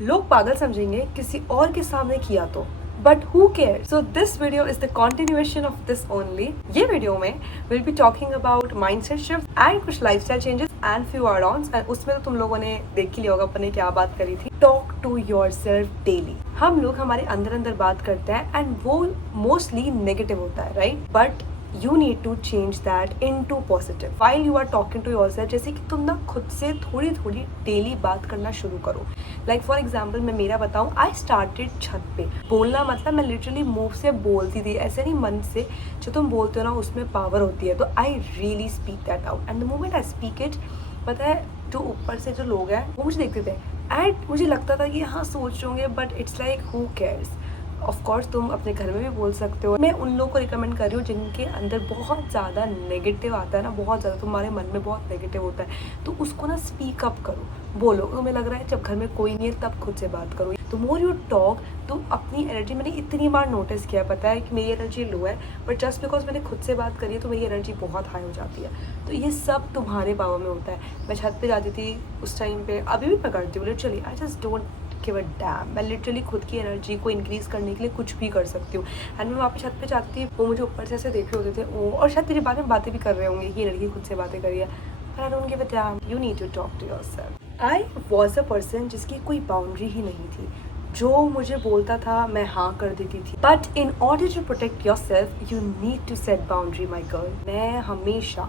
लोग पागल समझेंगे किसी और के सामने किया तो, but who care. So this video is the continuation of this only. ये वीडियो में will be talking about mindset shift and कुछ lifestyle changes and few add ons. And उसमें तो तुम लोगों ने देख ही लिया होगा अपन ने क्या बात करी थी। Talk to yourself daily. हम लोग हमारे अंदर अंदर बात करते हैं एंड वो मोस्टली नेगेटिव होता है, right? But you need to change that into positive while you are talking to yourself। जैसे कि तुम ना खुद से थोड़ी थोड़ी डेली बात करना शुरू करो। लाइक फॉर एग्जाम्पल मैं मेरा बताऊँ, आई स्टार्टेड छत पे बोलना। मतलब मैं लिटरली मुंह से बोलती थी, ऐसे नहीं मन से। जो तुम बोलते हो ना उसमें पावर होती है, तो I really speak that out and the moment I speak it, पता है जो ऊपर से जो लोग हैं वो मुझे देखते थे एंड मुझे लगता था कि हाँ सोच रहे होंगे, but it's like who cares. Of course तुम अपने घर में भी बोल सकते हो। मैं उन लोगों को रिकमेंड कर रही हूँ जिनके अंदर बहुत ज़्यादा नेगेटिव आता है ना, बहुत ज़्यादा तुम्हारे मन में बहुत नेगेटिव होता है, तो उसको ना स्पीक अप करो, बोलो। तुम्हें लग रहा है जब घर में कोई नहीं है तब खुद से बात करो। तो मोर यू टॉक, तो अपनी एनर्जी, मैंने इतनी बार नोटिस किया पता है कि मेरी एनर्जी लो है, बट जस्ट बिकॉज मैंने खुद से बात करी है तो मेरी एनर्जी बहुत हाई हो जाती है। तो ये सब तुम्हारे पावर में होता है। मैं छत पे जाती थी उस टाइम पे, अभी भी मैं करती हूँ literally. I just don't give a dam. मैं लिटरली खुद की एनर्जी को इंक्रीज करने के लिए कुछ भी कर सकती हूँ। एंड मैं वहाँ पे छत पे जाती थी, वो मुझे ऊपर से ऐसे देख रहे होते थे, ओ और शायद तेरे बारे में बातें भी कर रहे होंगे कि लड़की खुद से बातें करी है। But I don't give a damn. You need to talk to yourself. I was a person जिसकी कोई बाउंड्री ही नहीं थी। जो मुझे बोलता था मैं हाँ कर देती थी। But in order to protect yourself you need to set boundary my girl. मैं हमेशा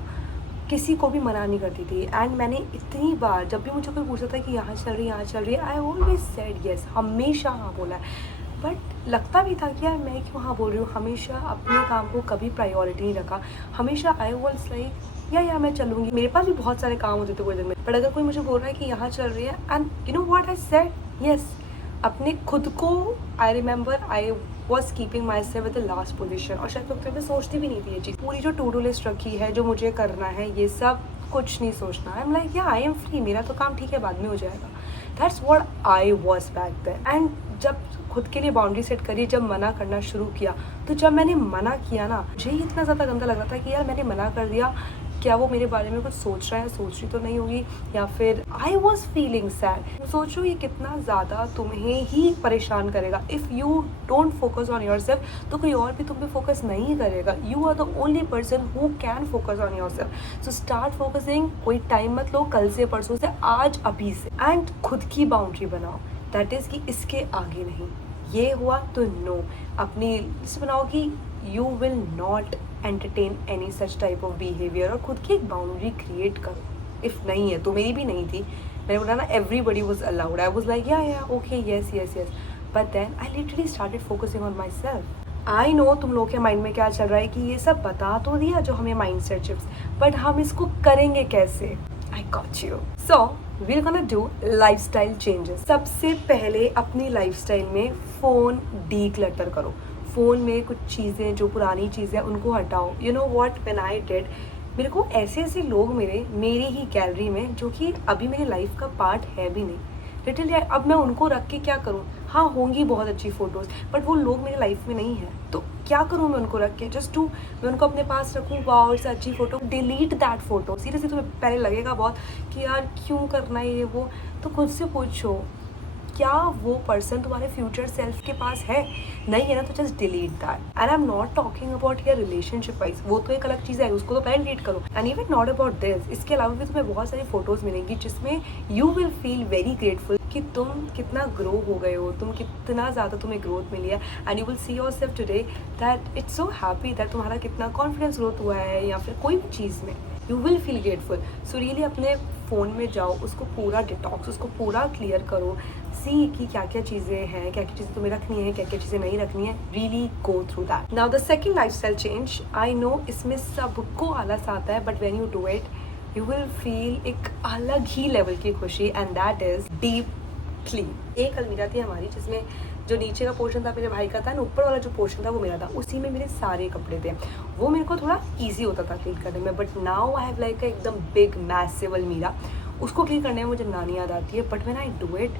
किसी को भी मना नहीं करती थी। एंड मैंने इतनी बार जब भी मुझे कोई पूछता था कि यहाँ चल रही है यहाँ चल रही है, आई ऑलवेज सेड येस, हमेशा हाँ बोला है। बट लगता भी था कि यार मैं क्यों हाँ बोल रही हूँ। हमेशा अपने काम को कभी प्रायोरिटी नहीं रखा। हमेशा आई वॉज लाइक या मैं चलूँगी। मेरे पास भी बहुत सारे काम होते थे कोई दिन में, बट अगर कोई मुझे बोल रहा है कि यहाँ चल रही है and you know what I said yes. अपने खुद को I remember I was keeping my self with the last position. और शायद वक्त मैं सोचती भी नहीं थी ये चीज़। पूरी जो टू डू लिस्ट रखी है जो मुझे करना है, ये सब कुछ नहीं सोचना। आई एम लाइक या आई एम फ्री, मेरा तो काम ठीक है बाद में हो जाएगा। That's what I was back then. And जब खुद के लिए बाउंड्री सेट करी, जब मना करना शुरू किया, तो जब मैंने मना किया ना, मुझे ही इतना ज़्यादा गंदा लग रहा था कि यार मैंने मना कर दिया, क्या वो मेरे बारे में कुछ सोच रहा है, सोच रही तो नहीं होगी, या फिर आई वॉज फीलिंग सैड। सोचो ये कितना ज़्यादा तुम्हें ही परेशान करेगा। If you don't focus on yourself तो कोई और भी तुम पे फोकस नहीं करेगा। You are the only person who can focus on yourself. So start focusing. कोई टाइम मत लो, कल से परसों से, आज अभी से। एंड खुद की बाउंड्री बनाओ, दैट इज़ कि इसके आगे नहीं। ये हुआ तो नो। अपनी लिस्ट बनाओ कि you will not entertain any such type of behaviour. और खुद की एक बाउंड्री क्रिएट करो। इफ़ नहीं है तो, मेरी भी नहीं थी, मैंने बोला ना everybody was allowed. I was like yeah okay yes yes yes. But then I literally started focusing on myself. I know तुम लोग के माइंड में क्या चल रहा है कि ये सब बता तो दिया जो हमें माइंड सेट शिफ्ट्स, बट हम इसको करेंगे कैसे? I got you. So we're gonna do lifestyle changes। सबसे पहले अपनी लाइफस्टाइल में फ़ोन डीक्लटर करो। फ़ोन में कुछ चीज़ें जो पुरानी चीज़ें उनको हटाओ। You know what, when I did, मेरे को ऐसे ऐसे लोग मेरी ही गैलरी में जो कि अभी मेरी लाइफ का पार्ट है भी नहीं, लिटरली अब मैं उनको रख के क्या करूँ? हाँ होंगी बहुत अच्छी फ़ोटोज़, बट वो लोग मेरी लाइफ में नहीं है, तो क्या करूँ मैं उनको रख के? जस्ट टू मैं उनको अपने पास रखूँ, वाओ इट्स अच्छी photo, delete that photo. Seriously तुम्हें पहले लगेगा बहुत कि यार क्यों करना है ये वो, तो खुद से पूछो क्या वो पर्सन तुम्हारे फ्यूचर सेल्फ के पास है? नहीं है ना, तो just delete that. And I am not talking about your relationship wise, वो तो एक अलग चीज़ है, उसको तो पहले डिलीट करो। And even not about this, इसके अलावा भी तुम्हें बहुत सारी फोटोज़ मिलेंगी जिसमें you will feel very grateful कि तुम कितना ग्रो हो गए हो, तुम कितना ज़्यादा तुम्हें ग्रोथ मिली है। And you will see your self today that it's so happy that तुम्हारा कितना कॉन्फिडेंस ग्रोथ हुआ है, या फिर कोई भी चीज़ में you will feel grateful. So really अपने फ़ोन में जाओ, उसको पूरा डिटॉक्स, उसको पूरा क्लियर करो, सी कि क्या क्या चीज़ें हैं, क्या क्या चीज़ें तुम्हें रखनी है, क्या क्या चीज़ें नहीं रखनी है। Really go through that. Now the second lifestyle change, I know इसमें सबको आलस आता है, but when you do it you will feel एक अलग ही लेवल की खुशी, and that is deep clean. एक अलमीरा थी हमारी जिसमें जो नीचे का पोर्शन था मेरे भाई का था, और ऊपर वाला जो पोर्शन था वो मेरा था। उसी में मेरे सारे कपड़े थे। वो मेरे को थोड़ा ईजी होता था क्लीन करने में, but now I have like एकदम बिग मैसिव अलमीरा। उसको क्लीन करने में मुझे नानी याद आती है, but when I do it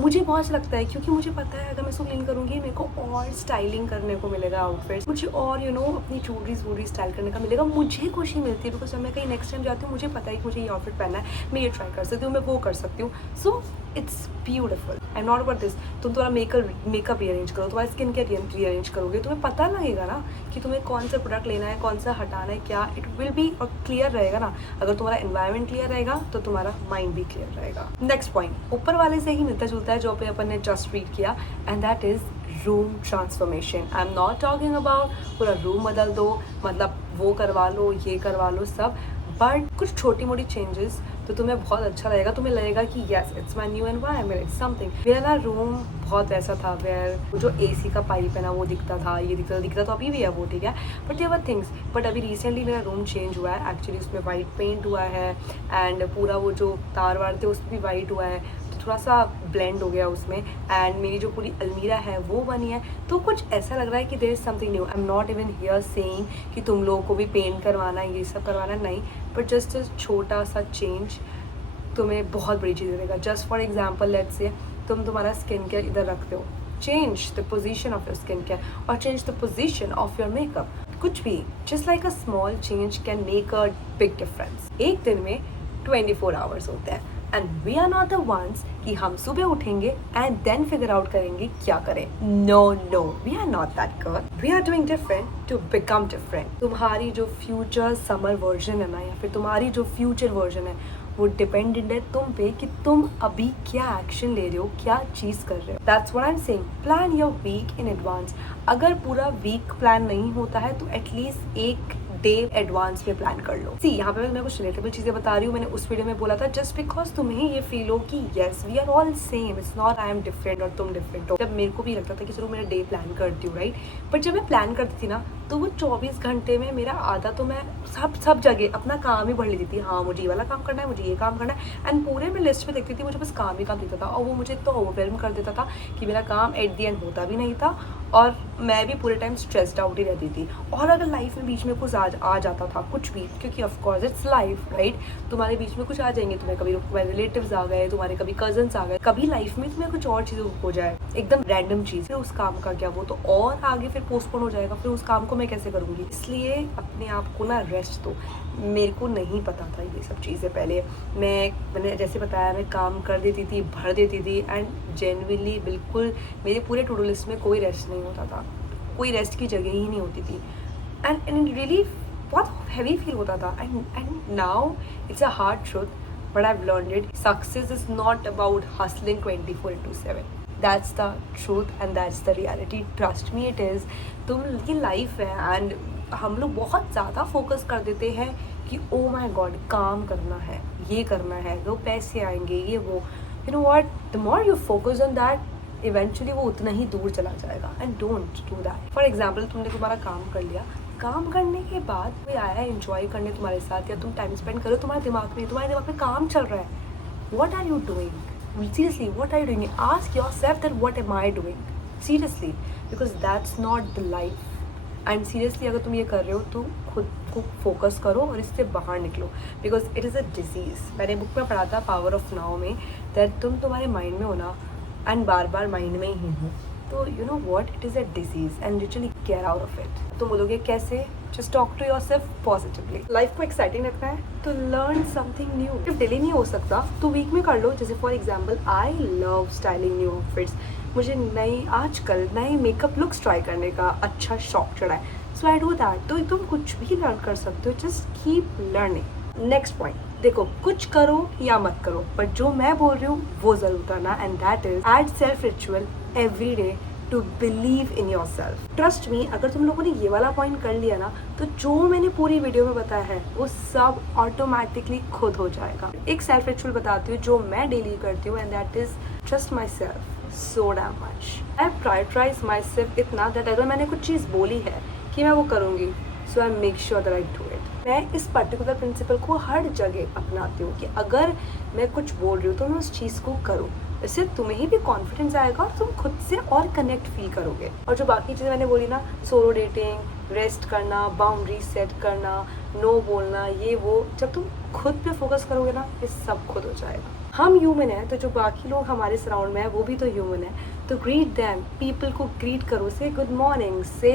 मुझे बहुत अच्छा लगता है, क्योंकि मुझे पता है अगर मैं इसको क्लीन करूँगी मेरे को और स्टाइलिंग करने को मिलेगा आउटफिट्स, मुझे और यू नो अपनी ज्वेलरी स्टाइल करने का मिलेगा। मुझे खुशी मिलती है बिकॉज जब मैं कहीं नेक्स्ट टाइम जाती हूँ मुझे पता है कि मुझे ये आउटफिट पहनना है, मैं ये ट्राई कर सकती हूँ, मैं वो कर सकती हूँ। So it's beautiful am not about this. तुम तुम्हारा मेकअप रीअरेंज करो, तुम्हारा स्किन केयर रीअरेंज करोगे, तुम्हें पता लगेगा ना कि तुम्हें कौन सा प्रोडक्ट लेना है, कौन सा हटाना है, क्या इट विल बी और क्लियर रहेगा ना। अगर तुम्हारा एनवायरनमेंट क्लियर रहेगा तो तुम्हारा माइंड भी क्लियर रहेगा। नेक्स्ट पॉइंट ऊपर वाले से ही मिलता जुलता है जो पे अपन ने जस्ट रीड किया, and that is room transformation. I am not talking about पूरा रूम बदल दो, मतलब वो करवा लो, ये करवा लो सब, बट कुछ छोटी मोटी चेंजेस तो तुम्हें बहुत अच्छा लगेगा। तुम्हें लगेगा कि yes it's my new environment, it's something. मेरा ना रूम बहुत ऐसा था वेयर जो एसी का पाइप है ना वो दिखता था, ये दिखता तो अभी भी है वो, ठीक है, बट ये वर थिंग्स। बट अभी रिसेंटली मेरा रूम चेंज हुआ है, एक्चुअली उसमें वाइट पेंट हुआ है एंड पूरा वो जो तार वार थे उस पर भी वाइट हुआ है, थोड़ा सा ब्लेंड हो गया उसमें, एंड मेरी जो पूरी अलमीरा है वो बनी है। तो कुछ ऐसा लग रहा है कि there is something new. I am not even here saying कि तुम लोगों को भी पेंट करवाना है, ये सब करवाना नहीं, बट जस्ट छोटा सा चेंज तुम्हें बहुत बड़ी चीज़ देगा। Just for example let's say तुम तुम्हारा स्किन केयर इधर रखते हो, change the position of your skin care और change the position of your makeup. कुछ भी just like a small change can make a big difference. एक दिन में 24 आवर्स होते हैं and we are not the ones कि हम सुबह उठेंगे एंड देन फिगर आउट करेंगे क्या करें। No no, we are not that girl, we are doing different to become different. तुम्हारी जो फ्यूचर समर वर्जन है ना, या फिर तुम्हारी जो फ्यूचर वर्जन है वो डिपेंडेंट है तुम पे कि तुम अभी क्या एक्शन ले रहे हो, क्या चीज़ कर रहे हो। That's what I am saying, plan your week in advance. अगर पूरा वीक प्लान नहीं होता है तो एटलीस्ट एक डे एडवांस में प्लान कर लो। सी यहाँ पे मैं कुछ रिलेटेबल चीज़ें बता रही हूँ, मैंने उस वीडियो में बोला था जस्ट बिकॉज तुम्हें ये फील हो कि yes we are all same, it's not I am different और तुम डिफरेंट हो। जब मेरे को भी लगता था कि चलो मेरा डे प्लान करती हूँ राइट, बट जब मैं प्लान करती थी ना तो वो 24 घंटे में मेरा आधा तो मैं सब जगह अपना काम ही भर लेती थी। हाँ मुझे ये वाला काम करना है, मुझे ये काम करना है, एंड पूरे में लिस्ट में देखती थी मुझे बस काम ही काम देता था, और वो मुझे तो ओवरवेलम कर देता था कि मेरा काम एट दी एंड होता भी नहीं था और मैं भी पूरे टाइम स्ट्रेस्ड आउट ही रहती थी। और अगर लाइफ में बीच में कुछ आ जाता था कुछ भी, क्योंकि of course it's life right, तुम्हारे बीच में कुछ आ जाएंगे, तुम्हें कभी तुम्हारे रिलेटिव्स आ गए, तुम्हारे कभी कजन्स आ गए, कभी लाइफ में तुम्हें कुछ और चीज़ हो जाए एकदम रैंडम चीज़, फिर उस काम का क्या, वो तो और आगे फिर पोस्टपोन हो जाएगा, फिर उस काम को मैं कैसे करूँगी। इसलिए अपने आप को ना रेस्ट दो। मेरे को नहीं पता था ये सब चीज़ें पहले, मैंने जैसे बताया मैं काम कर देती थी, भर देती थी, एंड जेन्युइनली बिल्कुल मेरे पूरे टू डू लिस्ट में कोई रेस्ट नहीं होता था, कोई रेस्ट की जगह ही नहीं होती थी, एंड रियली बहुत हैवी फील होता था। And now it's a hard truth but I have learned it, success is not about hustling 24/7, that's the truth and that's the reality, trust me it is. तुम ये life है and हम लोग बहुत ज़्यादा focus कर देते हैं कि ओ माय गॉड काम करना है, ये करना है, दो पैसे आएंगे, ये वो, you know what, the more you focus on that eventually वो उतना ही दूर चला जाएगा, and don't do that. For example तुमने तुम्हारा काम कर लिया, काम करने के बाद कोई आया एंजॉय करने तुम्हारे साथ या तुम टाइम स्पेंड करो, तुम्हारे दिमाग में काम चल रहा है, what are you doing? Seriously, what are you doing? Ask yourself that what am I doing? Seriously, because that's not the life. And seriously, अगर तुम ये कर रहे हो तो खुद को फोकस करो और इससे बाहर निकलो, because it is a disease. मैंने बुक में पढ़ा था पावर ऑफ नाउ में, दैट तुम तुम्हारे माइंड में हो ना एंड बार बार माइंड में ही हो, तो you know what, it is a disease and literally get out of it. तुम बोलोगे कैसे? Just talk to yourself positively. Life को एक्साइटिंग रखना है तो लर्न समथिंग न्यू। सिर्फ डेली नहीं हो सकता तो वीक में कर लो। जैसे for example I love styling new outfits, मुझे आजकल नए मेकअप लुक्स ट्राई करने का अच्छा शौक चढ़ा है, सो आई डू दैट। तो तुम कुछ भी लर्न कर सकते हो, just keep learning. Next point देखो, कुछ करो या मत करो, बट जो मैं बोल रही हूँ वो जरूर करना, and that is a self ritual every day to believe in yourself. Trust me, अगर तुम लोगों ने ये वाला पॉइंट कर लिया ना तो जो मैंने पूरी वीडियो में बताया है वो सब ऑटोमेटिकली खुद हो जाएगा। एक सेल्फ रिचुअल बताती हूँ जो मैं डेली करती हूँ, and that is trust myself so damn much. I prioritise myself इतना दैट अगर मैंने कुछ चीज़ बोली है कि मैं वो करूँगी, so I make sure that I do it. मैं इस पर्टिकुलर प्रिंसिपल को हर जगह अपनाती हूँ कि अगर मैं कुछ बोल रही हूँ तो मैं उस चीज़ को करूँ, इससे तुम्हें भी कॉन्फिडेंस आएगा और तुम खुद से और कनेक्ट फील करोगे। और जो बाकी चीज़ें मैंने बोली ना, सोलो डेटिंग, रेस्ट करना, बाउंड्री सेट करना, नो बोलना, ये वो, जब तुम खुद पे फोकस करोगे ना ये सब खुद हो जाएगा। हम ह्यूमन हैं तो जो बाकी लोग हमारे सराउंड में है वो भी तो ह्यूमन है, तो ग्रीट देम, पीपल को ग्रीट करो, say good morning, say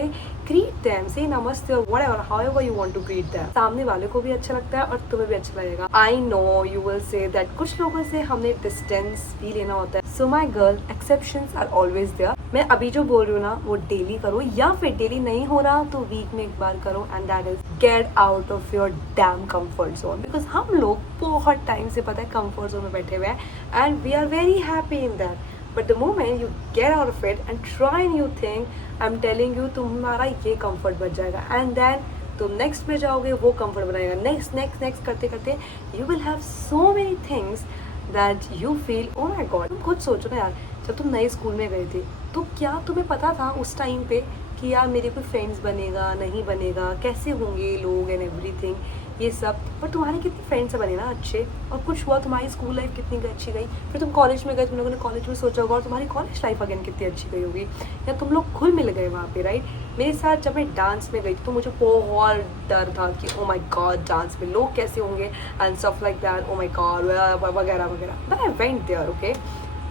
greet them, say namaste और whatever however you want to greet them. सामने वाले को भी अच्छा लगता है और तुम्हें भी अच्छा लगेगा। I know you will say that कुछ लोगों से हमें डिस्टेंस भी लेना होता है, so my girl, exceptions are always there. मैं अभी जो बोल रही हूँ ना वो डेली करो, या फिर डेली नहीं हो रहा तो वीक में एक बार करो, and that is get out of your dam comfort zone. Because हम लोग बहुत टाइम से पता है कंफर्ट जोन में बैठे हुए हैं and we are very happy in that, but the moment you get out of it and try new thing, I am telling you तुम्हारा ये कंफर्ट बच जाएगा, एंड देन तुम नेक्स्ट में जाओगे वो कंफर्ट बनाएगा, नेक्स्ट नेक्स्ट नेक्स्ट करते करते you will have so many things that you feel oh my God. तुम खुद सोचो ना यार, जब तुम नए स्कूल में गए थे तो क्या तुम्हें पता था उस टाइम पे कि यार मेरे कोई फ्रेंड्स बनेगा नहीं बनेगा, कैसे होंगे लोग एंड एवरीथिंग ये सब, पर तुम्हारे कितने फ्रेंड्स बने ना अच्छे, और कुछ हुआ तुम्हारी स्कूल लाइफ कितनी अच्छी गई, फिर तुम कॉलेज में गए, तुम लोगों ने कॉलेज में सोचा होगा और तुम्हारी कॉलेज लाइफ अगेन कितनी अच्छी गई होगी, या तुम लोग खुल मिल गए वहाँ पे, राइट। मेरे साथ जब मैं डांस में गई तो मुझे बहुत डर था कि ओ माई गॉड डांस में लोग कैसे होंगे and stuff like that, oh my God वगैरह वगैरह, but I went there, okay,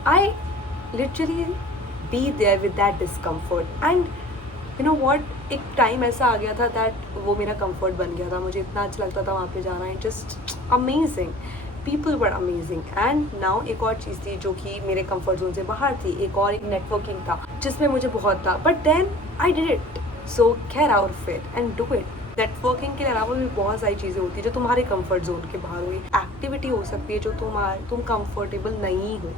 I literally be there with that discomfort, and you know what, एक टाइम ऐसा आ गया था दैट वो मेरा कंफर्ट बन गया था, मुझे इतना अच्छा लगता था वहाँ पे जाना, it just amazing, people were amazing. And now एक और चीज़ थी जो कि मेरे कंफर्ट जोन से बाहर थी, एक नेटवर्किंग था जिसमें मुझे बहुत था, but then I did it, so get out of it and do it. Networking के अलावा भी बहुत सारी चीज़ें होती है जो तुम्हारे कंफर्ट जोन के बाहर हुई, एक्टिविटी हो सकती है जो तुम कंफर्टेबल नहीं हो,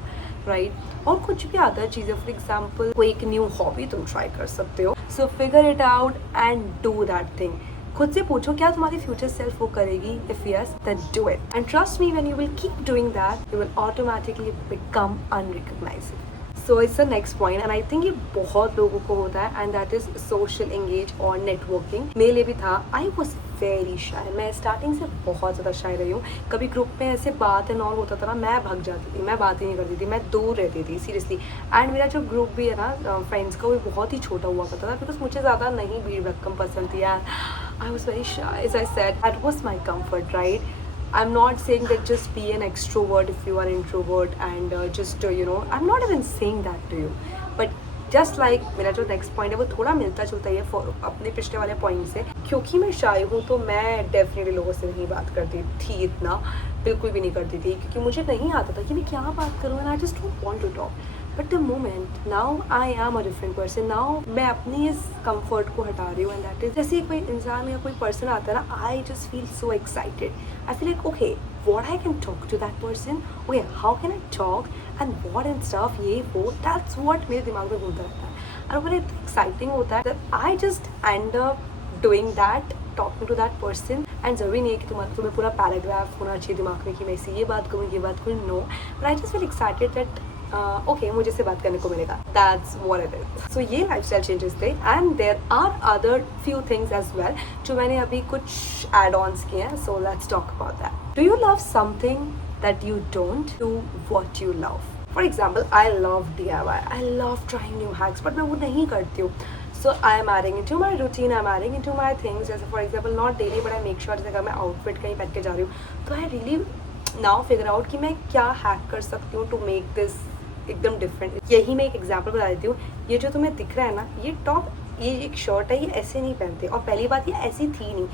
राइट, और कुछ भी अदर चीज़ें, फॉर एग्जाम्पल कोई एक न्यू हॉबी तुम ट्राई कर सकते हो, so figure it out and do that thing. खुद से पूछो क्या तुम्हारी फ्यूचर सेल्फ वो करेगी, if yes then do it, and trust me when you will keep doing that you will automatically become unrecognisable. So it's the next point, and I think ये बहुत लोगों को होता है, and that is social engage और networking. मेरे लिए भी था, आई वॉज वेरी शाय, मैं स्टार्टिंग से बहुत ज़्यादा शाय रही हूँ। कभी ग्रुप में ऐसे बात एंड ऑल होता था ना, मैं भाग जाती थी, मैं बात ही नहीं करती थी, मैं दूर रहती थी सीरियसली। एंड मेरा जो ग्रुप भी है ना फ्रेंड्स का, वो बहुत ही छोटा हुआ करता था, बिकॉज मुझे ज़्यादा नहीं भीड़ भड़कम पसंद थी, and I was very shy, as I said that was my comfort, right. I'm not saying that just be an extrovert if you are introvert and just you know, I'm not even saying that to you, but just like मेरा जो next point है वो थोड़ा मिलता जुलता ही है अपने पिछले वाले पॉइंट से। क्योंकि मैं शाय हूँ तो मैं डेफिनेटली लोगों से नहीं बात करती थी, इतना बिल्कुल भी नहीं करती थी, क्योंकि मुझे नहीं आता था कि मैं क्या बात करूँ, and I just don't want to talk. But the moment now I am a different person, now मैं अपनी इस कंफर्ट को हटा रही हूँ, एंड दैट इज जैसे कोई इंसान या कोई पर्सन आता है ना, I just feel so excited, I feel like okay what I can talk to that person, okay how can I talk and what and stuff, ये वो, that's what मेरे दिमाग में घूमता रहता है, और वो इतना एक्साइटिंग होता है that I just end up doing that, talking to that person, and ज़रूरी नहीं है कि तुम्हें पूरा पैराग्राफ होना चाहिए दिमाग में कि मैं इसे ये बात करूँ ये बात करूँ, no, but I just feel excited that okay मुझे से बात करने को मिलेगा, that's what it is. So ये लाइफस्टाइल चेंजेस थे, and there are other few things as well जो मैंने अभी कुछ एड ऑन्स किए हैं, so let's talk about that. Do you love something that you don't do what you love? For example I love DIY, I love trying new hacks, but मैं वो नहीं करती हूँ, so I am adding into my routine, I am adding into my things, जैसे for example not daily but I make sure, जैसे अगर मैं outfit कहीं पहन के जा रही हूँ तो I really now figure out कि मैं क्या हैक कर सकती हूँ टू मेक दिस एकदम डिफरेंट। यही मैं एक एग्जांपल बता देती हूँ, ये जो तुम्हें दिख रहा है ना, ये टॉप, ये एक शर्ट है, ये ऐसे नहीं पहनते, और पहली बात ये ऐसी थी नहीं,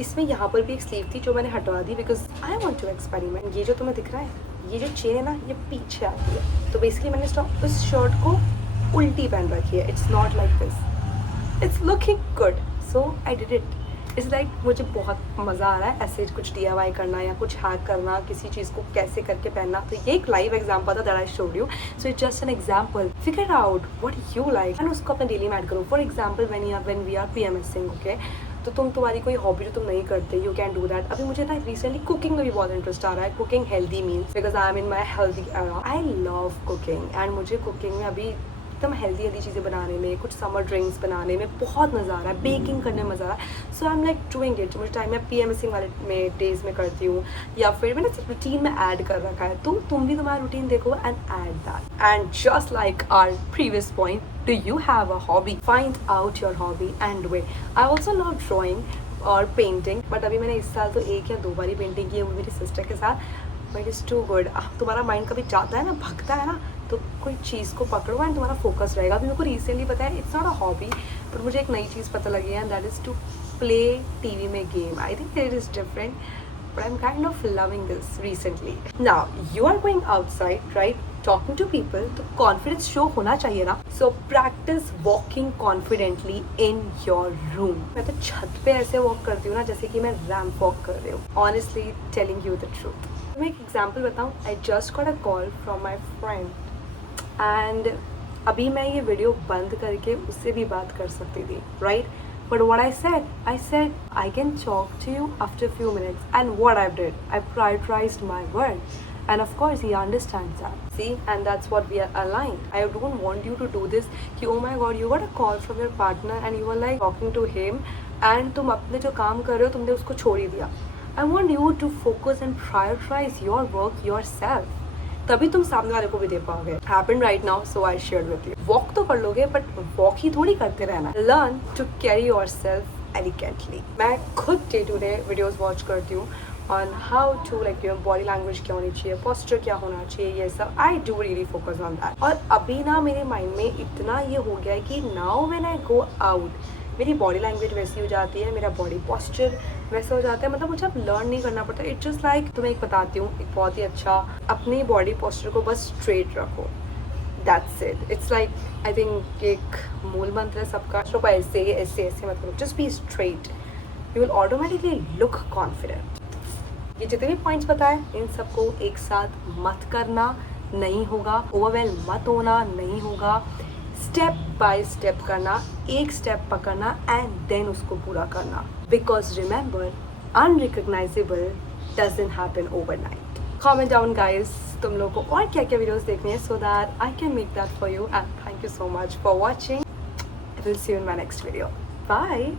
इसमें यहाँ पर भी एक स्लीव थी जो मैंने हटवा दी because I want to experiment. ये जो तुम्हें दिख रहा है, ये जो चेन है ना, ये पीछे आती है, तो बेसिकली मैंने इस शर्ट को उल्टी पहन रखी है, it's not like this, it's looking good, so I did it. It's like मुझे बहुत मज़ा आ रहा है ऐसे कुछ DIY करना या कुछ हैक करना, किसी चीज़ को कैसे करके पहनना। तो ये एक लाइव एग्जाम्पल था that I showed you, so it's just an example, figure out what you like and उसको अपने डेली में ऐड करो। For example when we are PMSing, okay, तो तुम्हारी कोई हॉबी जो तुम नहीं करते, यू कैन डू दैट। अभी मुझे ना रिसेंटली कुकिंग में भी बहुत इंटरेस्ट आ रहा है, cooking healthy meals, because I am in my healthy era, I love cooking, and मुझे कुकिंग में अभी एकदम हेल्दी चीज़ें बनाने में, कुछ समर ड्रिंक्स बनाने में बहुत मज़ा आ रहा है, बेकिंग करने में मज़ा आ रहा है, so I am like doing it. मुझे टाइम मैं PMSing वाले में डेज में करती हूँ, या फिर मैंने रूटीन में ऐड कर रखा है, तो तुम भी तुम्हारा रूटीन देखो and add that. And just like our previous point, do you have a hobby, find out your hobby and do it. I also love drawing और पेंटिंग, बट अभी मैंने इस साल तो 1 या 2 बार ही पेंटिंग की है, वो मेरी सिस्टर के साथ, बट इज़ टू गुड। तुम्हारा माइंड कभी जाता है ना, भगता है ना, तो कोई चीज़ को पकड़ो एंड तुम्हारा फोकस रहेगा। अभी मेरे को रिसेंटली पता है, it's not a hobby, but मुझे एक नई चीज़ पता लगी है, and that is to play TV में game. I think it is different, but I'm kind of loving this recently. Now, you are going outside, right? Talking to people, तो confidence show होना चाहिए ना. So practice walking confidently in your room. मैं तो छत पे ऐसे walk करती हूँ ना जैसे कि मैं ramp walk कर रही हूँ. Honestly telling you the truth. मैं एक example बताऊँ. I just got a call from my friend and अभी मैं ये वीडियो बंद करके उससे भी बात कर सकती थी, right? But what I said, I can talk to you after a few minutes. And what I did, I prioritized my word. And of course, he understands that. See, and that's what we are aligned. I don't want you to do this. कि oh my God, you got a call from your partner and you were like talking to him, and तुम अपने जो काम कर रहे हो तुमने उसको छोड़ ही दिया. I want you to focus and prioritize your work yourself. तभी तुम सामने वाले को भी दे पाओगे. Happened right now, so I shared with you. Walk तो कर लोगे, but walk ही थोड़ी करते रहना. Learn to carry yourself elegantly. मैं खुद day to day videos watch करती हूँ on how to like body language क्या होनी चाहिए, posture क्या होना चाहिए, ये सब. I do really focus on that. और अभी ना मेरे mind में इतना ये हो गया है कि now when I go out, मेरी बॉडी लैंग्वेज वैसी हो जाती है, मेरा बॉडी पॉस्चर वैसा हो जाता है. मतलब मुझे अब लर्न नहीं करना पड़ता. इट्स जस्ट लाइक तुम्हें एक बताती हूँ एक बहुत ही अच्छा, अपनी बॉडी पॉस्चर को बस स्ट्रेट रखो. That's it. It's like I think एक मूल मंत्र है सबका. को ऐसे ऐसे ऐसे मत करो, just be straight. You will automatically look confident. ये जितने भी पॉइंट्स बताए इन सबको एक साथ मत करना, नहीं होगा. ओवरवेल मत होना, नहीं होगा. स्टेप बाय स्टेप करना, एक स्टेप पकड़ना एंड देन उसको पूरा करना. Because remember, unrecognisable doesn't happen overnight. Comment down guys तुम लोगों को और क्या क्या वीडियोस देखनी है, so that I can make that for you. And thank you so much for watching. I will see you in my next video. Bye.